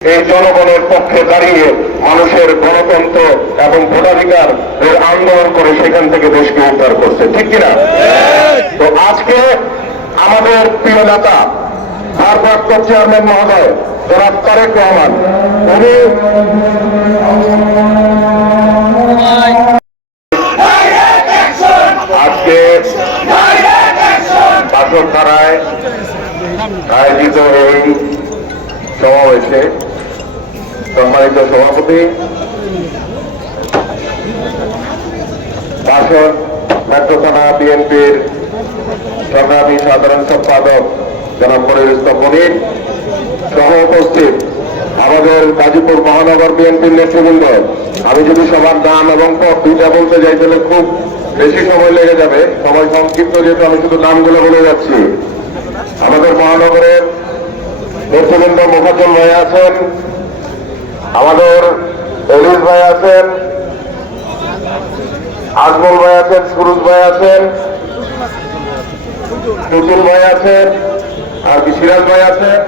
এই জনগণের পক্ষে দাঁড়িয়ে মানুষের গণতন্ত্র এবং ভোটাধিকার এর আন্দোলন করে সেখান থেকে দেশকে উদ্ধার করছে ঠিক কিনা? তো আজকে আমাদের প্রিয় নেতা ভারপ্রাপ্ত চেয়ারম্যান মহোদয় জনাব তারেক রহমান উনি আজকে বাসনধারায় আয়োজিত এই সমাবেশে সম্মানিত সভাপতি বাসন মেট্রো থানা বিএনপির সংগ্রামী সাধারণ সম্পাদক জনাব মনির মনির সহ উপস্থিত আমাদের গাজীপুর মহানগর বিএনপির নেতৃবৃন্দ। আমি যদি সবার নাম এবং পদ দুইটা বলতে যাই, তাহলে খুব বেশি সময় লেগে যাবে। সময় সংক্ষিপ্ত যেহেতু, আমি শুধু নামগুলো বলে যাচ্ছি। আমাদের মহানগরের নেতৃবৃন্দ মোফাজ্জল ভাই আছেন আমাদের এলিস ভাই আছেন আজমল ভাই আছেন, সুরুজ ভাই আছেন সুতুল ভাই আছেন, আর সিরাজ ভাই আছেন।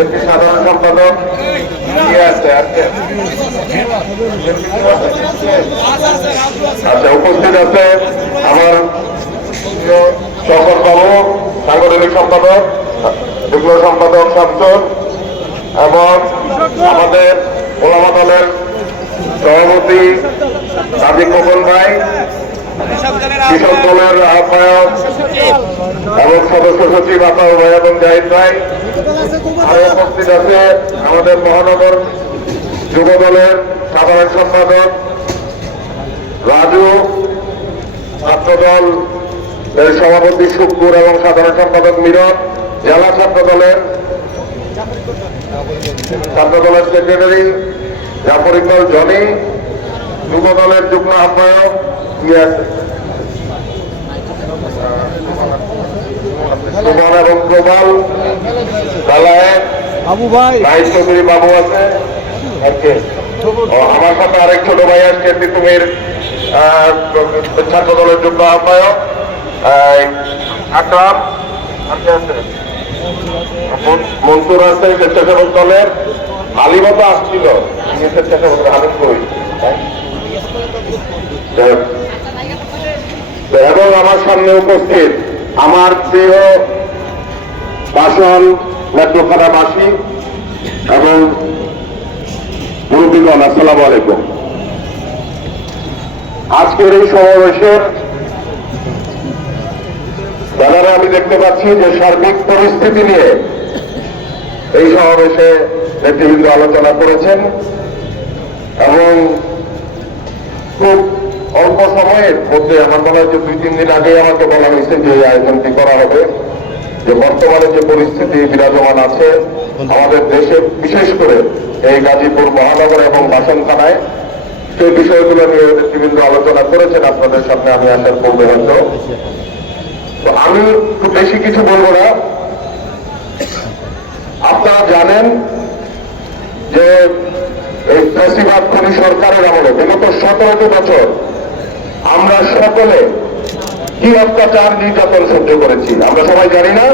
এমপি সাধারণ সম্পাদক। আচ্ছা উপস্থিত আছে আমার শঙ্কর বাবু, সাংগঠনিক সম্পাদক, যুগ্ম সম্পাদক শামসুল, এবং আমাদের ওলামা দলের সভাপতি সাদিক মোহন ভাই, কৃষক দলের আহ্বায়ক এবং সদস্য সচিব আতাউর ভাই এবং জাহিদ ভাই। আরও উপস্থিত আছে আমাদের মহানগর যুব দলের সাধারণ সম্পাদক রাজু, ছাত্রদল সভাপতি শুক্কুর এবং সাধারণ সম্পাদক মিরন জেলা ছাত্র দলের ছাত্র দলের সেক্রেটারি জাফর ইকবাল জনি যুব দলের যুগ্ম আহ্বায়ক সুমন এবং প্রবাল বাবু ভাই। চৌধুরী বাবু আছে আজকে আমার সাথে আরেক ছোট ভাই আসছে তিতুমির আহ, ছাত্র দলের যুগ্ম আহ্বায়ক। আহ, আকরাম আছে? স্বেচ্ছাসেবক দলের আসছিল স্বেচ্ছাসেবক হালিম কই হ্যাঁ? এবং আমার সামনে উপস্থিত আমার প্রিয় বাসন নেত্রখানাবাসী এবং মুরব্বীগণ, আসসালামু আলাইকুম আজকের এই সমাবেশের ব্যানারে আমি দেখতে পাচ্ছি যে সার্বিক পরিস্থিতি নিয়ে এই সমাবেশে নেতৃবৃন্দ আলোচনা করেছেন এবং খুব অল্প সময়ের মধ্যে আমার মনে যে দুই, তিন দিন আগে আমাকে বলা হয়েছে যে আয়োজনটি করা হবে। যে বর্তমানে যে পরিস্থিতি বিরাজমান আছে, আমাদের দেশে বিশেষ করে এই গাজীপুর মহানগর এবং বাসন থানায় সেই বিষয়গুলো নিয়ে নেতৃবৃন্দ আলোচনা করেছেন। আপনাদের সামনে আমি আসার পূর্বে হয়তো তো আমি খুব বেশি কিছু বলব না। আপনারা জানেন যে এই ফ্যাসিবাদ খুনি সরকারের আমলে বিগত সতেরোটি বছর আমরা সকলে কি অত্যাচার, নির্যাতন সহ্য করেছি, আমরা সবাই জানি না?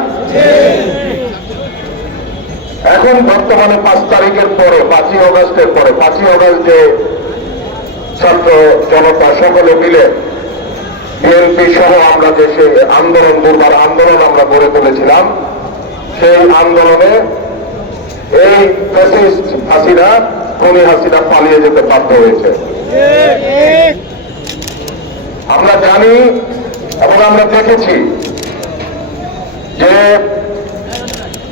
এখন বর্তমানে পাঁচ তারিখের পরে, পাঁচই অগস্টের পরে, পাঁচই অগস্ট যে ছাত্র জনতা সকলে মিলে বিএনপি সহ আমরা সেই আন্দোলন, দুর্বার আন্দোলন আমরা গড়ে তুলেছিলাম। সেই আন্দোলনে এই ফ্যাসিস্ট হাসিনা, খুনি হাসিনা পালিয়ে যেতে বাধ্য হয়েছে। আমরা জানি এবং আমরা দেখেছি যে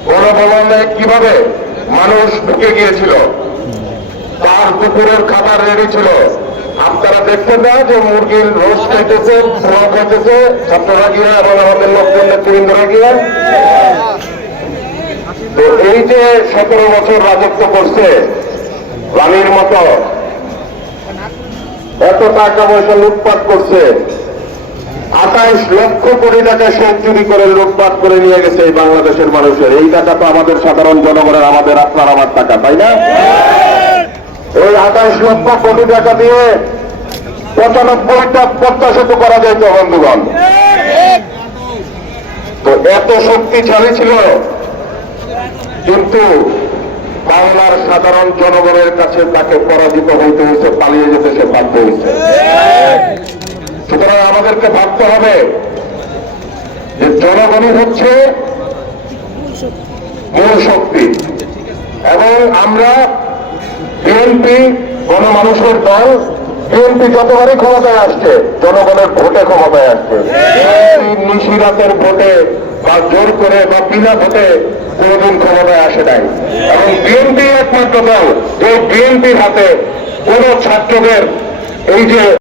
গণভবনে কীভাবে মানুষ ঢুকে গিয়েছিল। তার পুকুরের খাবার রেডি ছিল। আপনারা দেখছেন না যে মুরগির রোজ খাইতেছে পোয়া খাইতেছে ছাত্ররা গিয়ে এবং আমাদের লোকজন নেতৃবৃন্দরা গিয়ে তো এই যে সতেরো বছর রাজত্ব করছে, রানীর মতো, এত টাকা পয়সা লুটপাট করছে, আঠাইশ লক্ষ কোটি টাকা সুদ চুরি করে লুটপাট করে নিয়ে গেছে এই বাংলাদেশের মানুষের। এই টাকা তো আমাদের সাধারণ জনগণের, আমাদের আপনার, আমার টাকা, তাই না? এই আঠাইশ লক্ষ কোটি টাকা দিয়ে পঁচানব্বইটা প্রত্যাশিত করা যেত বন্ধুগণ? তো এত শক্তিশালী ছিল, কিন্তু বাংলার সাধারণ জনগণের কাছে তাকে পরাজিত হইতে হয়েছে পালিয়ে যেতে সে বাধ্য হয়েছে সুতরাং আমাদেরকে ভাবতে হবে যে জনগণই হচ্ছে মূল শক্তি। এবং আমরা বিএনপি গণমানুষের দল, বিএনপি যতবারই ক্ষমতায় আসছে, জনগণের ভোটে ক্ষমতায় আসছে। নিশিরাতের ভোটে বা জোর করে বা বিনা ভোটে কোনদিন ক্ষমতায় আসে নাই। এবং বিএনপি একমাত্র দল, যে বিএনপির হাতে কোন ছাত্রদের এই যে